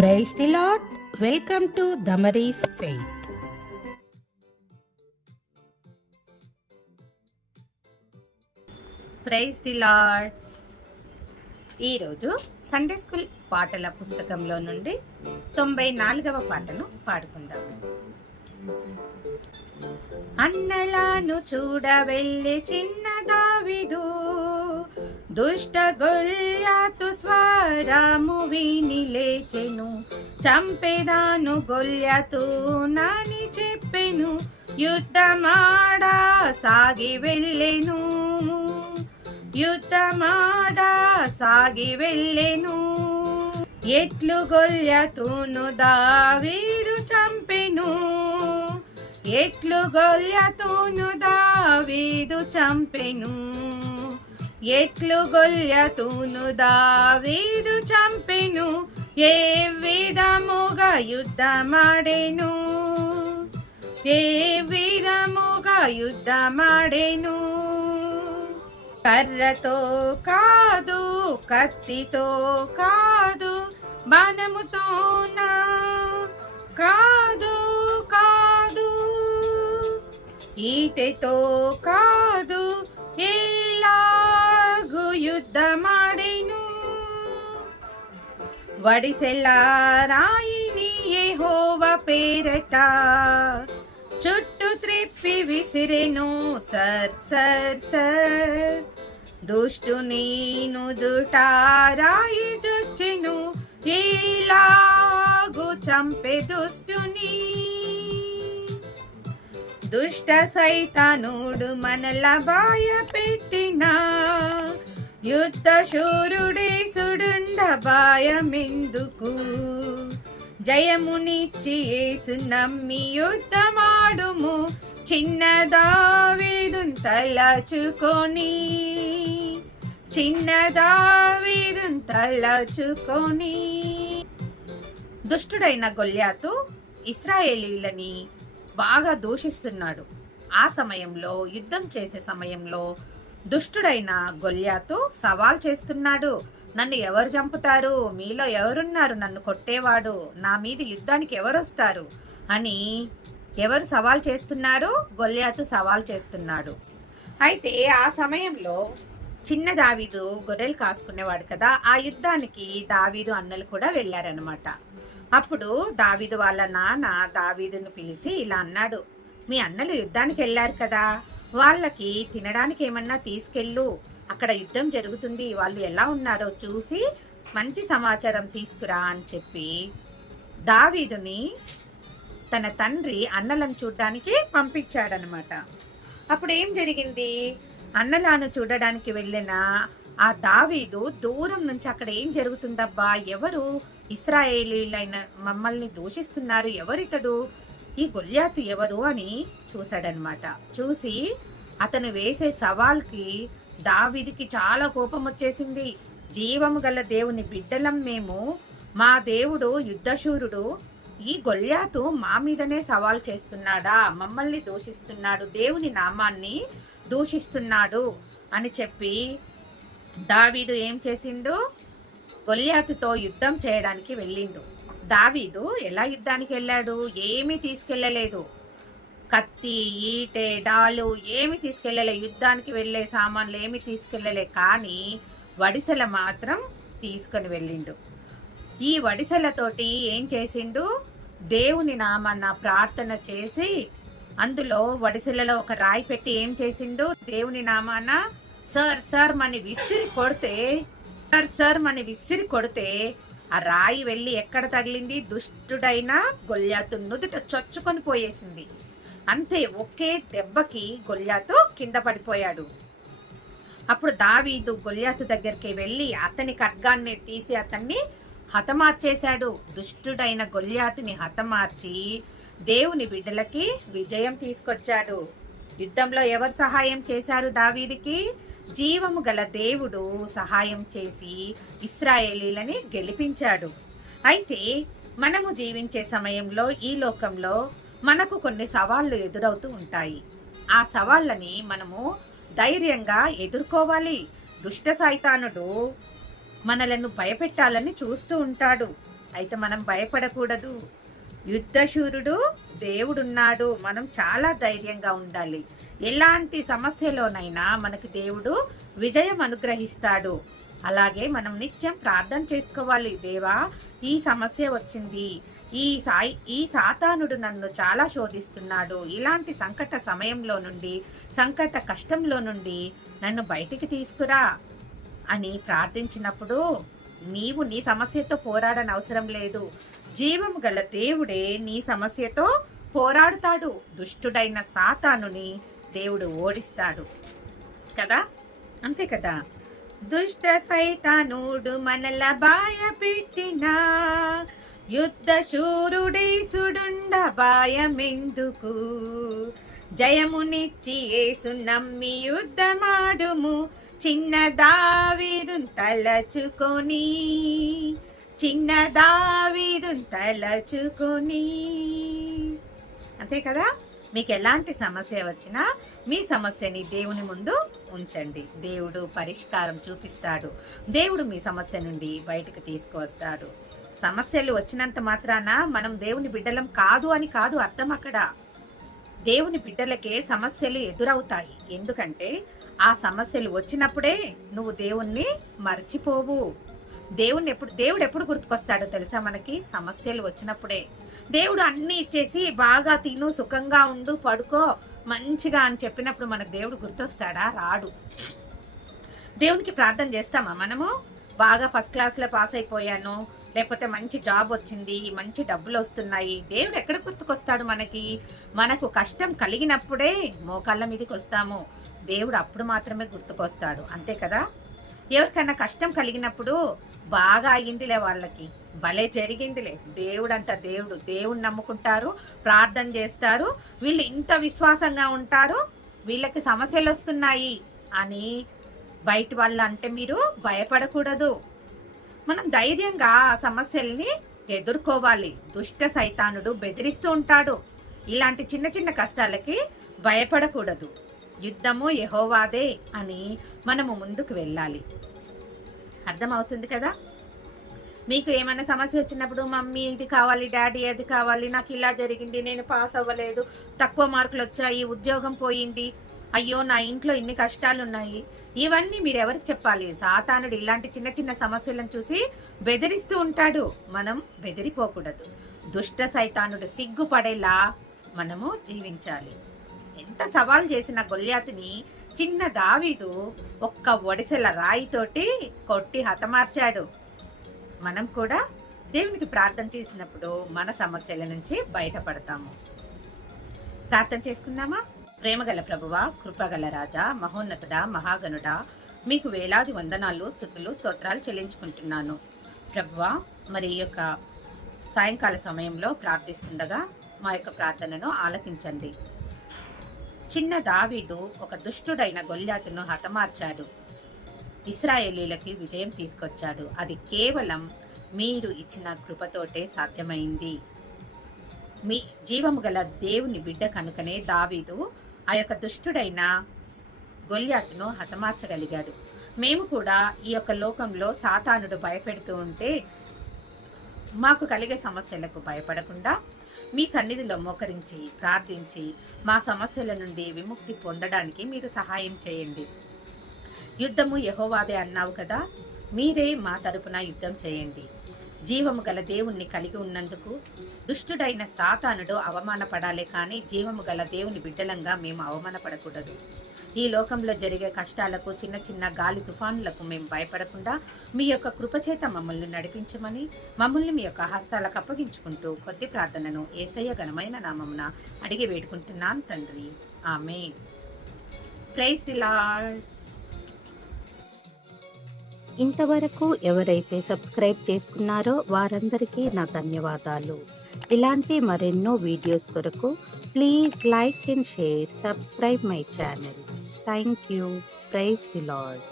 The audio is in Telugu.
Praise the Lord welcome to Damaris faith praise the Lord ఈరోజు సండే స్కూల్ పాటల పుస్తకంలో నుండి తొంభై నాలుగవ పాటను పాడుకుందాం. అన్నలాను చూడ వెళ్ళి చిన్న దుష్ట గొల్యాతు స్వరము విని లేచెను చంపేదాను గొల్యాతు నాని చెప్పెను యుద్ధమాడా సాగి వెళ్ళెను. యుద్ధమాడా సాగి వెళ్ళెను. ఎట్లు గొల్యతును దావీదు చంపెను ఎట్లు గొల్యతును దావీదు చంపెను. ఎట్లు గొల్యతూను దావీదు చంపెను ఏ విధముగా యుద్ధమాడెను? ఏ విధముగా యుద్ధమాడెను? కర్రతో కాదు కత్తితో కాదు బాణముతోనా కాదు కాదు. ఈటెతో కాదు ఏ యుద్ధమాడెను. వడిసెల్ల రాయిని యెహోవ పేరట చుట్టూ త్రిప్పి విసిరెను. సర్ సర్ సర్. దుష్టుని నుదుట రాయి జొచ్చెను. ఇలాగు చంపే దుష్టుని దుష్ట సైతానుడు మనల బాయ పెట్టినా. యుద్ధ శూరుడే సుడుండ భయమెందుకు జయమునిచ్చి యేసు నమ్మి యుద్ధమాడుము చిన్నదావేదు తలచుకొని. చిన్నదావేదు తలచుకొని. దుష్టుడైన గొల్యాతు ఇస్రాయేలీలని బాగా దూషిస్తున్నాడు. ఆ సమయంలో యుద్ధం చేసే సమయంలో దుష్టుడైన గొల్యాతు సవాల్ చేస్తున్నాడు. నన్ను ఎవరు చంపుతారు? మీలో ఎవరున్నారు? నన్ను కొట్టేవాడు. నా మీద యుద్ధానికి ఎవరొస్తారు? అని ఎవరు సవాల్ చేస్తున్నారు గొల్యాతు సవాల్ చేస్తున్నాడు. అయితే ఆ సమయంలో చిన్న దావీదు గొర్రెలు కాసుకునేవాడు కదా. ఆ యుద్ధానికి దావీదు అన్నలు కూడా వెళ్ళారనమాట అప్పుడు దావీదు వాళ్ళ నాన్న దావీదును పిలిచి ఇలా అన్నాడు. మీ అన్నలు యుద్ధానికి వెళ్ళారు కదా. వాళ్ళకి తినడానికి ఏమన్నా తీసుకెళ్ళు. అక్కడ యుద్ధం జరుగుతుంది. వాళ్ళు ఎలా ఉన్నారో చూసి మంచి సమాచారం తీసుకురా అని చెప్పి దావీదుని తన తండ్రి అన్నలను చూడడానికి పంపించాడనమాట అప్పుడు ఏం జరిగింది? అన్నలాను చూడడానికి వెళ్ళిన ఆ దావీదు దూరం నుంచి అక్కడ ఏం జరుగుతుందబ్బా? ఎవరు ఇస్రాయేలీలైన మమ్మల్ని దూషిస్తున్నారు? ఎవరితడు? ఈ గొల్యాతు ఎవరు అని చూశాడనమాట. చూసి అతను వేసే సవాల్కి దావీదికి చాలా కోపం వచ్చేసింది. జీవము గల దేవుని బిడ్డలం మేము మా దేవుడు యుద్ధశూరుడు. ఈ గొల్యాతు మా మీదనే సవాల్ చేస్తున్నాడా? మమ్మల్ని దూషిస్తున్నాడు. దేవుని నామాన్ని దూషిస్తున్నాడు అని చెప్పి దావీదు ఏం చేసిండు? గొల్యాతుతో యుద్ధం చేయడానికి వెళ్ళిండు. దావీదు ఎలా యుద్ధానికి వెళ్ళాడు ఏమీ తీసుకెళ్ళలేదు. కత్తి ఈటె డాలు ఏమి తీసుకెళ్ళలే. యుద్ధానికి వెళ్ళే సామాన్లు ఏమి తీసుకెళ్ళలే. కానీ వడిసెల మాత్రం తీసుకొని వెళ్ళిండు. ఈ వడిసెలతోటి ఏం చేసిండు? దేవుని నామన్న ప్రార్థన చేసి అందులో వడిసెలలో ఒక రాయి పెట్టి ఏం చేసిండు? దేవుని నామాన సార్ సార్ మని విసిరి కొడితే సార్ సార్ మని విసిరి కొడితే ఆ రాయి వెళ్ళి ఎక్కడ తగిలింది? దుష్టుడైన గొల్లాతు నుదుట చొచ్చుకొని పోయేసింది. అంతే ఒకే దెబ్బకి గొల్లాతు కింద పడిపోయాడు. అప్పుడు దావీదు గొల్లాతు దగ్గరికి వెళ్ళి అతని ఖడ్గాన్ని తీసి అతన్ని హతమార్చేశాడు. దుష్టుడైన గొల్లాతుని హతమార్చి దేవుని బిడ్డలకి విజయం తీసుకొచ్చాడు. యుద్ధంలో ఎవరు సహాయం చేశారు దావీదికి? జీవము గల దేవుడు సహాయం చేసి ఇస్రాయేలీలని గెలిపించాడు. అయితే మనము జీవించే సమయంలో ఈ లోకంలో మనకు కొన్ని సవాళ్ళు ఎదురవుతూ ఉంటాయి. ఆ సవాళ్ళని మనము ధైర్యంగా ఎదుర్కోవాలి. దుష్ట సైతానుడు మనలను భయపెట్టాలని చూస్తూ ఉంటాడు. అయితే మనం భయపడకూడదు. యుద్ధశూరుడు దేవుడున్నాడు. మనం చాలా ధైర్యంగా ఉండాలి. ఎలాంటి సమస్యలోనైనా మనకి దేవుడు విజయం అనుగ్రహిస్తాడు. అలాగే మనం నిత్యం ప్రార్థన చేసుకోవాలి. దేవా ఈ సమస్య వచ్చింది. ఈ సాయి ఈ సాతానుడు నన్ను చాలా శోధిస్తున్నాడు. ఇలాంటి సంకట సమయంలో నుండి సంకట కష్టంలో నుండి నన్ను బయటికి తీసుకురా అని ప్రార్థించినప్పుడు నీవు నీ సమస్యతో పోరాడని అవసరం లేదు. జీవము గల దేవుడే నీ సమస్యతో పోరాడుతాడు. దుష్టుడైన సాతానుని దేవుడు ఓడిస్తాడు. కదా? అంతే కదా? దుష్ట సైతానుడు మనల బాయపెట్టినా యుద్ధ శూరుడే సుడుండ బాయమెందుకు? జయమునిచ్చి ఏసు నమ్మి యుద్ధమాడుము. చిన్న తలచుకొని చిన్న దావీదున్ తలచుకొని. అంతే కదా? మీకు ఎలాంటి సమస్య వచ్చినా మీ సమస్యని దేవుని ముందు ఉంచండి. దేవుడు పరిష్కారం చూపిస్తాడు. దేవుడు మీ సమస్య నుండి బయటకు తీసుకువస్తాడు. సమస్యలు వచ్చినంత మాత్రాన మనం దేవుని బిడ్డలం కాదు అని కాదు అర్థం అక్కడ. దేవుని బిడ్డలకే సమస్యలు ఎదురవుతాయి. ఎందుకంటే ఆ సమస్యలు వచ్చినప్పుడే నువ్వు దేవుణ్ణి మర్చిపోవు. దేవుణ్ణి ఎప్పుడు దేవుడు ఎప్పుడు గుర్తుకొస్తాడో తెలుసా మనకి? సమస్యలు వచ్చినప్పుడే. దేవుడు అన్ని ఇచ్చేసి బాగా తిను సుఖంగా ఉండు పడుకో మంచిగా అని చెప్పినప్పుడు మనకు దేవుడు గుర్తొస్తాడా? రాడు. దేవునికి ప్రార్థన చేస్తామా మనము? బాగా ఫస్ట్ క్లాస్లో పాస్ అయిపోయాను లేకపోతే మంచి జాబ్ వచ్చింది మంచి డబ్బులు వస్తున్నాయి. దేవుడు ఎక్కడ గుర్తుకొస్తాడు మనకి? మనకు కష్టం కలిగినప్పుడే మోకాళ్ళ మీదకి వస్తాము. దేవుడు అప్పుడు మాత్రమే గుర్తుకొస్తాడు. అంతే కదా? ఎవరికైనా కష్టం కలిగినప్పుడు బాగా అయ్యిందిలే వాళ్ళకి. భలే జరిగిందిలే. దేవుడు అంట దేవుడు. దేవుని నమ్ముకుంటారు ప్రార్థన చేస్తారు. వీళ్ళు ఇంత విశ్వాసంగా ఉంటారు వీళ్ళకి సమస్యలు వస్తున్నాయి అని బయట వాళ్ళు అంటే మీరు భయపడకూడదు. మనం ధైర్యంగా సమస్యల్ని ఎదుర్కోవాలి. దుష్ట సైతానుడు బెదిరిస్తూ ఉంటాడు. ఇలాంటి చిన్న చిన్న కష్టాలకి భయపడకూడదు. యుద్ధము యహోవాదే అని మనము ముందుకు వెళ్ళాలి. అర్థమవుతుంది కదా? మీకు ఏమైనా సమస్య వచ్చినప్పుడు మమ్మీ ఇది కావాలి డాడీ అది కావాలి నాకు ఇలా జరిగింది నేను పాస్ అవ్వలేదు తక్కువ మార్కులు వచ్చాయి ఉద్యోగం పోయింది అయ్యో నా ఇంట్లో ఇన్ని కష్టాలు ఉన్నాయి ఇవన్నీ మీరు ఎవరికి చెప్పాలి? సాతానుడు ఇలాంటి చిన్న చిన్న సమస్యలను చూసి బెదిరిస్తూ ఉంటాడు. మనం బెదిరిపోకూడదు. దుష్ట సైతానుడు సిగ్గుపడేలా మనము జీవించాలి. ఎంత సవాల్ చేసిన గొల్యాతుని చిన్న దావీదు ఒక్క ఒడిసెల రాయితోటి కొట్టి హతమార్చాడు. మనం కూడా దేవునికి ప్రార్థన చేసినప్పుడు మన సమస్యల నుంచి బయటపడతాము. ప్రార్థన చేసుకుందామా? ప్రేమగల ప్రభువ కృపగల రాజా మహోన్నతుడా మహాగనుడ మీకు వేలాది వందనాలు స్థుతులు స్తోత్రాలు చెల్లించుకుంటున్నాను. ప్రభువ మరి ఈ యొక్క సాయంకాల సమయంలో ప్రార్థిస్తుండగా మా యొక్క ప్రార్థనను ఆలకించండి. చిన్న దావీదు ఒక దుష్టుడైన గొల్లాతును హతమార్చాడు. ఇస్రాయేలీలకి విజయం తీసుకొచ్చాడు. అది కేవలం మీరు ఇచ్చిన కృపతోటే సాధ్యమైంది. మీ జీవము గల దేవుని బిడ్డ కనుకనే దావీదు ఆ యొక్క దుష్టుడైన గొల్యాత్ను హతమార్చగలిగాడు. మేము కూడా ఈ యొక్క లోకంలో సాతానుడు భయపెడుతూ ఉంటే మాకు కలిగే సమస్యలకు భయపడకుండా మీ సన్నిధిలో మోకరించి ప్రార్థించి మా సమస్యల నుండి విముక్తి పొందడానికి మీరు సహాయం చేయండి. యుద్ధము యహోవాదే అన్నావు కదా మీరే మా తరపున యుద్ధం చేయండి. జీవము గల దేవుణ్ణి కలిగి ఉన్నందుకు దుష్టుడైన సాతానుడు అవమానపడాలే కానీ జీవము గల దేవుని బిడ్డలంగా మేము అవమానపడకూడదు. ఈ లోకంలో జరిగే కష్టాలకు చిన్న చిన్న గాలి తుఫానులకు మేము భయపడకుండా మీ యొక్క కృపచేత మమ్మల్ని నడిపించమని మమ్మల్ని మీ యొక్క హస్తాలకు అప్పగించుకుంటూ కొద్ది ప్రార్థనను ఏసయ్య ఘనమైన నామమున అడిగి వేడుకుంటున్నాను తండ్రి. ఆమె ప్రైజ్ ది లార్డ్. ఇంతవరకు ఎవరైతే సబ్స్క్రైబ్ చేసుకున్నారో వారందరికీ నా ధన్యవాదాలు. ఇలాంటి మరెన్నో వీడియోస్ కొరకు please like and share subscribe my channel. Thank you. Praise the Lord